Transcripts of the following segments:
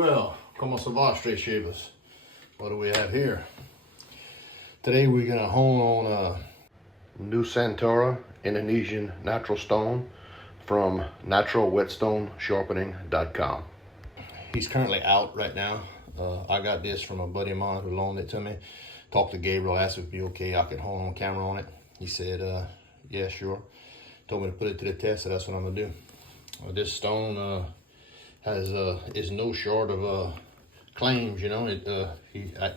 Well, como se va, straight shavers? What do we have here? Today we're gonna hone on a Nusantara Indonesian natural stone from naturalwhetstonesharpening.com. He's currently out right now. I got this from a buddy of mine who loaned it to me. Talked to Gabriel, asked if it'd be okay, I could hone on camera on it. He said, yeah, sure. Told me to put it to the test, so that's what I'm gonna do. This stone is no short of claims, you know.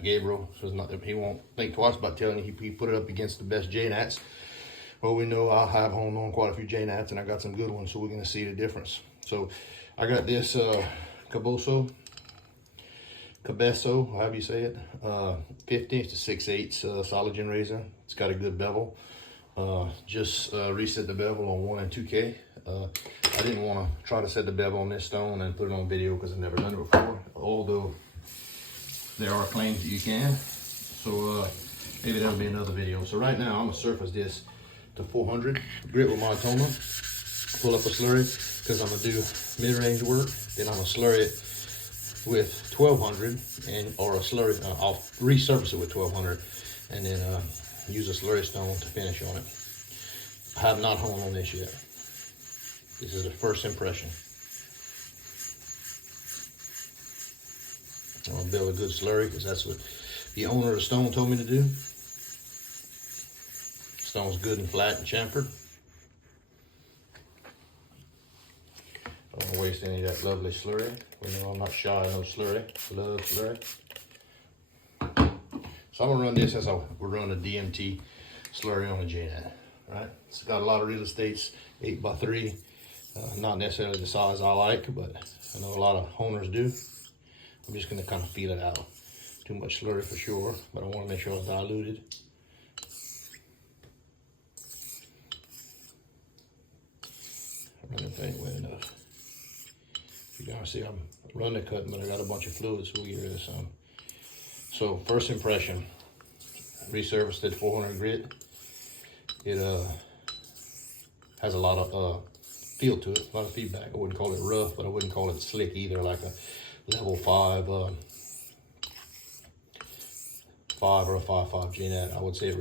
Gabriel says he won't think twice about telling you he put it up against the best JNATs. Well, we know I have honed on quite a few JNATs, and I got some good ones, so we're gonna see the difference. So I got this cabezo, however you say it, 50 to 6/8 Soligen razor. It's got a good bevel. Just reset the bevel on 1 and 2K. I didn't want to try to set the bevel on this stone and put it on video because I've never done it before, although there are claims that you can. So maybe that'll be another video. So right now I'm gonna surface this to 400 grit with my toner, pull up a slurry because I'm gonna do mid-range work. Then I'm gonna slurry it with 1200 or a slurry. I'll resurface it with 1200 and then use a slurry stone to finish on it. I have not honed on this yet. This is the first impression. I'm gonna build a good slurry because that's what the owner of the stone told me to do. Stone's good and flat and chamfered. I don't want to waste any of that lovely slurry. We know I'm not shy of no slurry. Love slurry. So I'm gonna run this as I would run a DMT slurry on a JNAT, right? It's got a lot of real estates, 8x3. Not necessarily the size I like, but I know a lot of honers do. I'm just gonna kind of feel it out. Too much slurry for sure, but I wanna make sure it's diluted. I'm running the thing wet enough. You guys see I'm running cutting, but I got a bunch of fluid, so we'll get rid of some. So first impression, resurfaced at 400 grit. It has a lot of feel to it, a lot of feedback. I wouldn't call it rough, but I wouldn't call it slick either, like a level 5 or a 5.5 JNAT. I would say it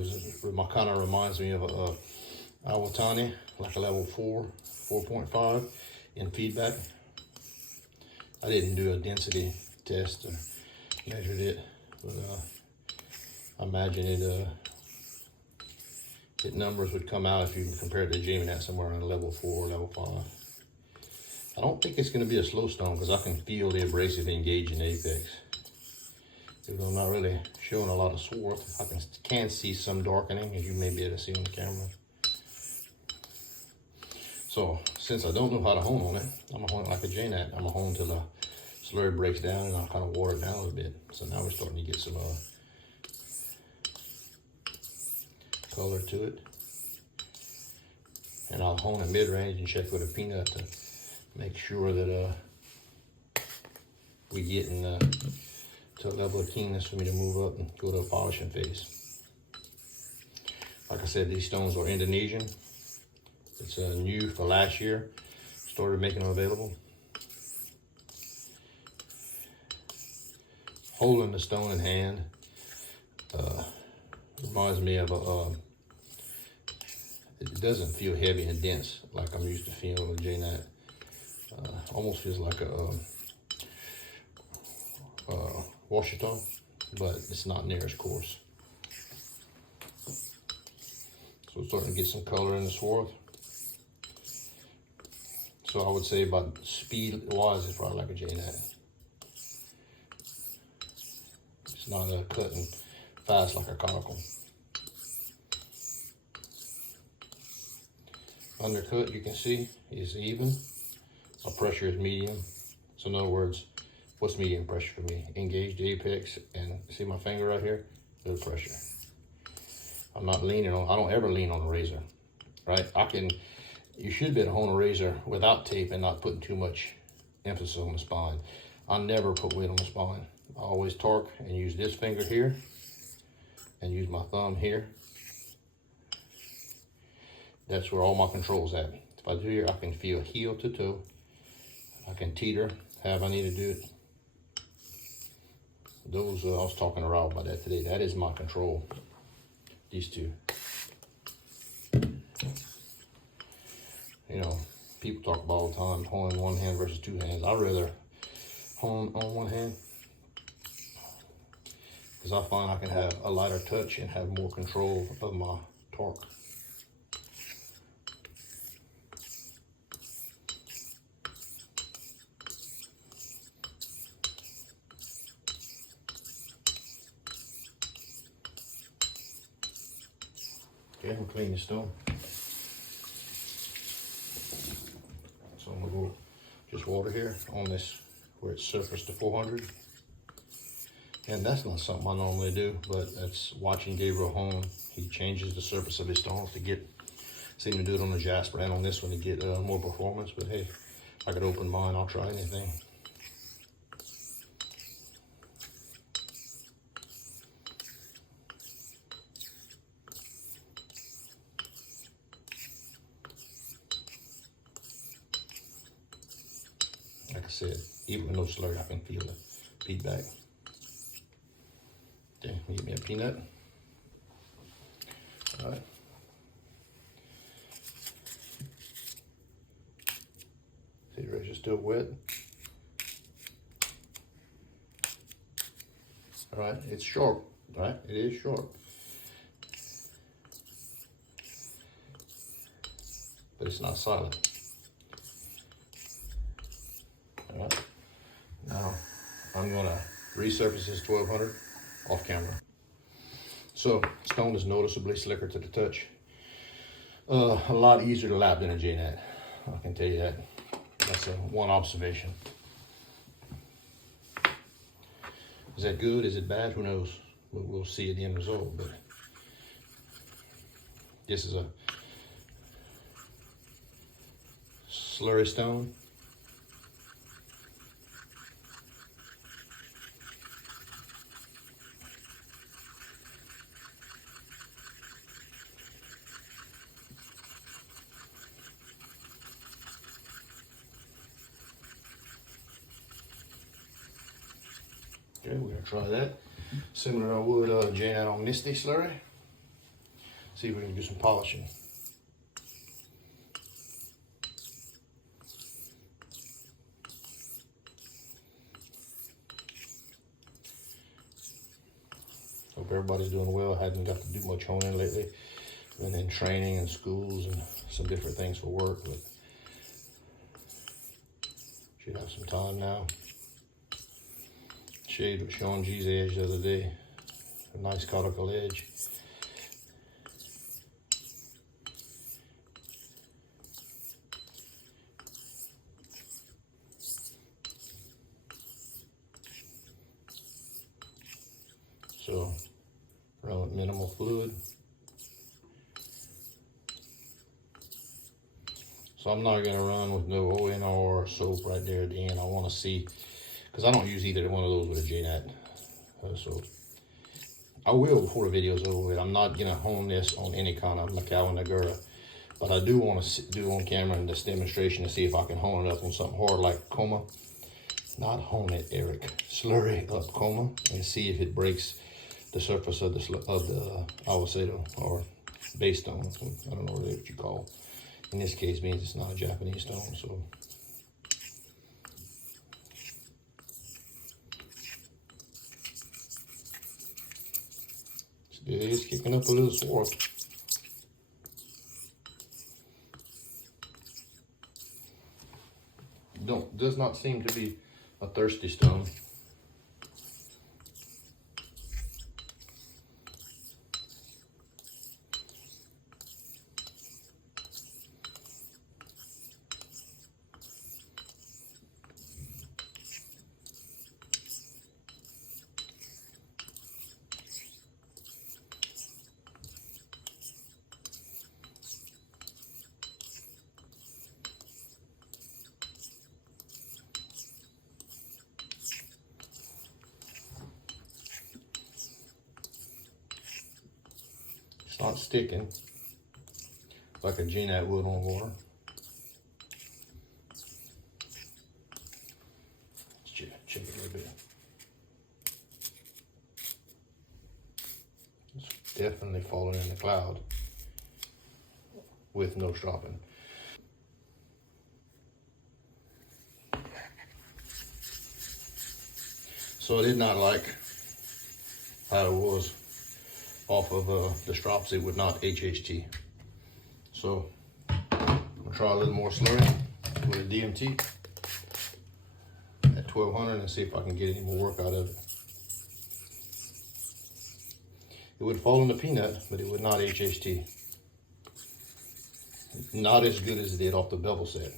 kind of reminds me of a Awatani, like a level 4, 4.5 in feedback. I didn't do a density test or measured it, but I imagine it numbers would come out if you compare it to JNAT somewhere around level 4, level 5. I don't think it's going to be a slow stone because I can feel the abrasive engage in the apex. Even though I'm not really showing a lot of swarth, I can see some darkening, as you may be able to see on the camera. So since I don't know how to hone on it, I'm going to hone it like a JNAT. I'm going to hone until the slurry breaks down and I'll kind of water it down a little bit. So now we're starting to get some color to it. And I'll hone it mid-range and check with a peanut to make sure that we get to a level of keenness for me to move up and go to a polishing phase. Like I said, these stones are Indonesian. It's new for last year. Started making them available. Holding the stone in hand reminds me of it doesn't feel heavy and dense like I'm used to feeling with JNAT. Almost feels like a Washington, but it's not near as coarse. So we're starting to get some color in the swarth. So I would say about speed-wise, it's probably like a JNAT. It's not cutting fast like a conical. Undercut, you can see, is even. My pressure is medium. So in other words, what's medium pressure for me? Engage the apex and see my finger right here? Little pressure. I'm not leaning on, I don't ever lean on a razor, right? You should be able to hone a razor without tape and not putting too much emphasis on the spine. I never put weight on the spine. I always torque and use this finger here and use my thumb here. That's where all my control's at. If I do here, I can feel heel to toe. I can teeter however I need to do it. those, I was talking to Rob about that today. That is my control, these two. You know, people talk about all the time, honing one hand versus two hands. I'd rather hone on one hand, because I find I can have a lighter touch and have more control of my torque. Okay, we'll clean the stone. So I'm gonna go just water here on this where it's surfaced to 400. And that's not something I normally do, but that's watching Gabriel hone. He changes the surface of his stones to get, seem to do it on the Jasper and on this one to get more performance. But hey, if I could open mine, I'll try anything. Like I said, even with no slurry, I can feel the feedback. Okay, give me a peanut. All right. See, the razor's still wet. All right, it's sharp. All right, it is sharp. But it's not silent. All right. Now, I'm gonna resurface this 1200 off camera. So, stone is noticeably slicker to the touch. A lot easier to lap than a JNAT. I can tell you that. That's one observation. Is that good? Is it bad? Who knows? We'll see at the end result. But this is a slurry stone. Okay, we're gonna try that. Similar to I would JNAT on Misty slurry. See if we can do some polishing. Hope everybody's doing well. I haven't got to do much honing lately. Been in training and schools and some different things for work, but should have some time now. Shaved with Sean G's edge the other day. A nice cuticle edge. So, run with minimal fluid. So I'm not gonna run with no ONR or soap right there at the end. I wanna see, because I don't use either one of those with a JNAT. So I will before the video's over with. I'm not gonna hone this on any kind of Macau Nagura, but I do want to do on camera in this demonstration to see if I can hone it up on something hard like Coma. Not hone it, Eric. Slurry up Coma and see if it breaks the surface of the Awacedo or base stone. I don't know really what you call. In this case, means it's not a Japanese stone. So. It is kicking up a little swarth. Does not seem to be a thirsty stone. It's not sticking like a JNAT would on water. Let's check it a little bit. definitely falling in the cloud with no stropping. So I did not like how it was off of the strops. It would not HHT. So I'm gonna try a little more slurry with a DMT at 1200 and see if I can get any more work out of it. It would fall in the peanut, but it would not HHT. Not as good as it did off the bevel set.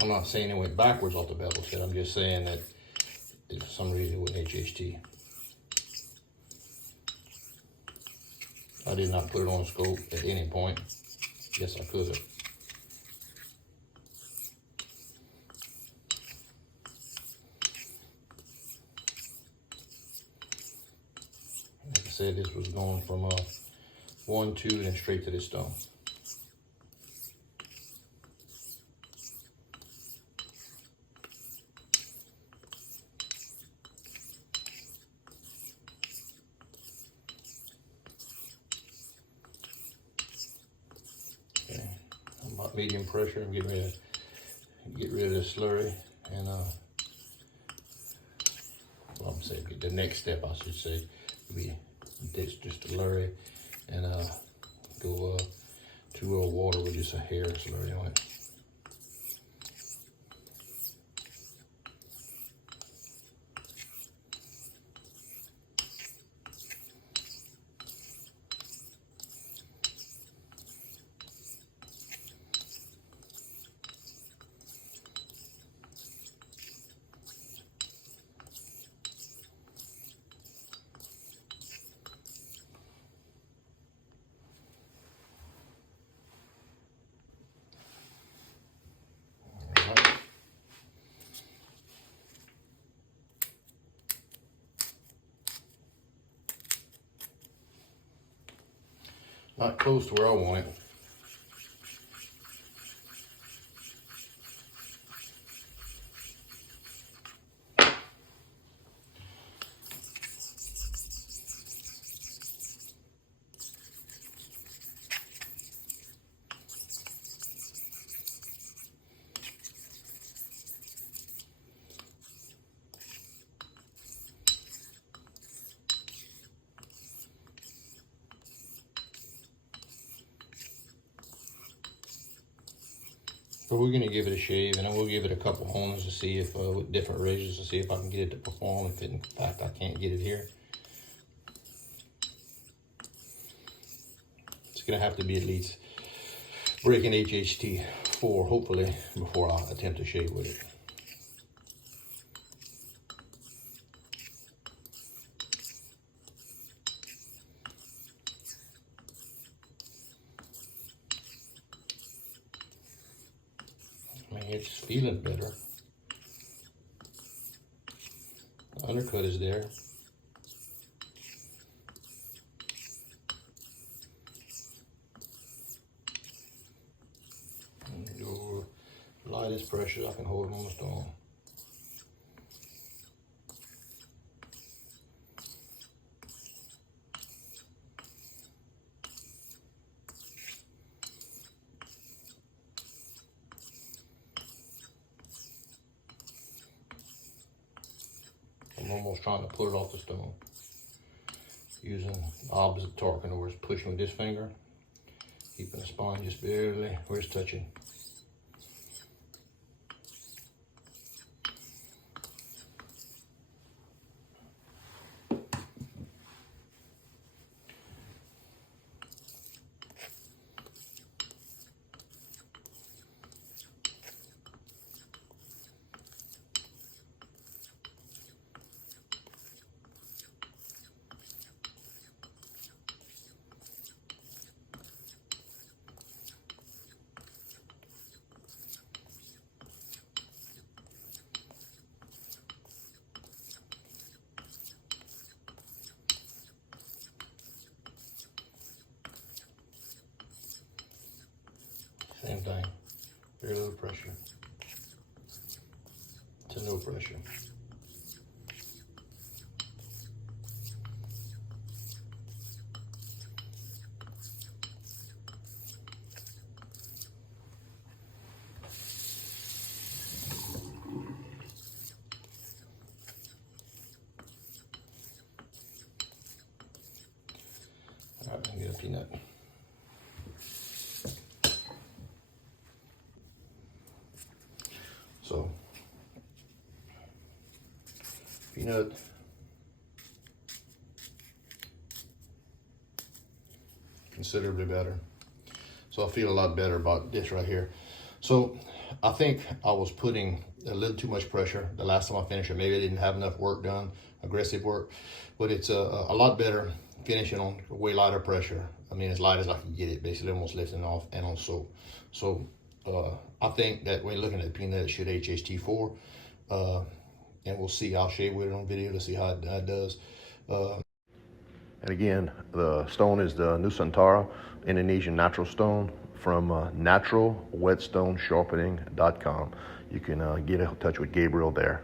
I'm not saying it went backwards off the bevel set. I'm just saying that for some reason it wouldn't HHT. I did not put it on the scope at any point. Yes, I could have. Like I said, this was going from 1, 2, and straight to this stone. Okay, I'm about medium pressure. I'm getting ready to get rid of this slurry, and well, I'm saying the next step, I should say, would be ditch just a slurry and go 2 water with just a hair slurry on it. Not close to where I want it. But we're gonna give it a shave, and then we'll give it a couple hones to see if, with different razors, to see if I can get it to perform. If in fact I can't get it here, it's gonna have to be at least breaking HHT 4, hopefully, before I attempt to shave with it. I mean, it's feeling better. The undercut is there. And your lightest pressure, I can hold it on the stone. I'm almost trying to pull it off the stone. Using the opposite torque, in other words, pushing with this finger, keeping the spine just barely where it's touching. Same thing. Very little pressure to no pressure. All right, I'm gonna get a peanut. So, peanut, considerably better. So I feel a lot better about this right here. So I think I was putting a little too much pressure the last time I finished it. Maybe I didn't have enough work done, aggressive work, but it's a lot better finishing on way lighter pressure. I mean, as light as I can get it, basically almost lifting off and on soap. So I think that when looking at the peanut, it should HHT4, and we'll see. I'll shade with it on video to see how it does. And again, the stone is the Nusantara Indonesian natural stone from naturalwhetstonesharpening.com. You can get in touch with Gabriel there.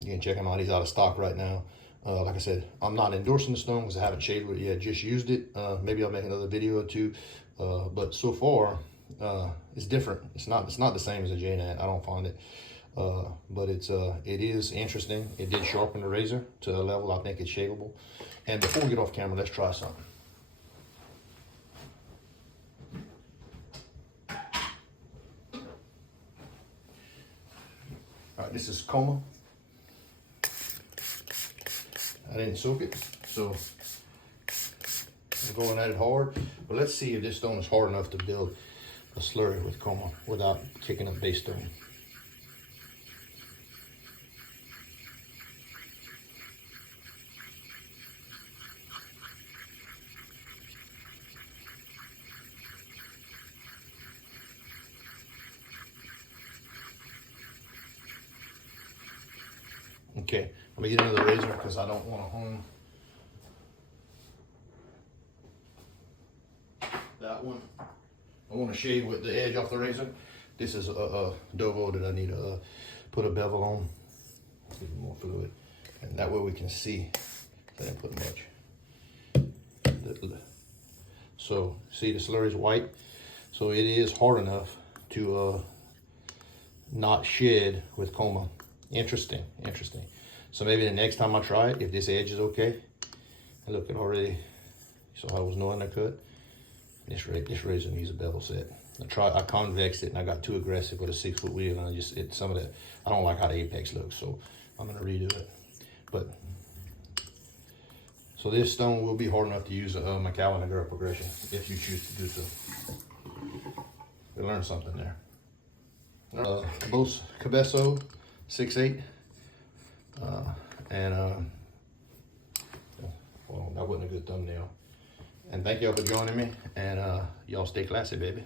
You can check him out. He's out of stock right now. Like I said, I'm not endorsing the stone because I haven't shaded with it yet. Just used it. Maybe I'll make another video or two. But so far, it's different. It's not the same as a JNAT. I don't find it. But it is interesting. It did sharpen the razor to a level I think it's shapeable. And before we get off camera, let's try something. All right, this is Coma. I didn't soak it, so I'm going at it hard. But let's see if this stone is hard enough to build a slurry with Coma without kicking up base stone. Okay, let me get another razor because I don't want to hone that one. I want to shave with the edge off the razor. This is a Dovo that I need to put a bevel on. Give it more fluid, and that way we can see. I didn't put much. So see, the slurry is white, so it is hard enough to not shed with Coma. Interesting. So maybe the next time I try it, if this edge is okay, and look, it already, so I was no undercut. This razor needs a bevel set. I convexed it and I got too aggressive with a 6-foot wheel, and I don't like how the apex looks, so I'm gonna redo it. But so this stone will be hard enough to use a McAllen and girl progression if you choose to do so. We learned something there. Both Cabesso 6'8", well, that wasn't a good thumbnail. And thank y'all for joining me, and y'all stay classy, baby.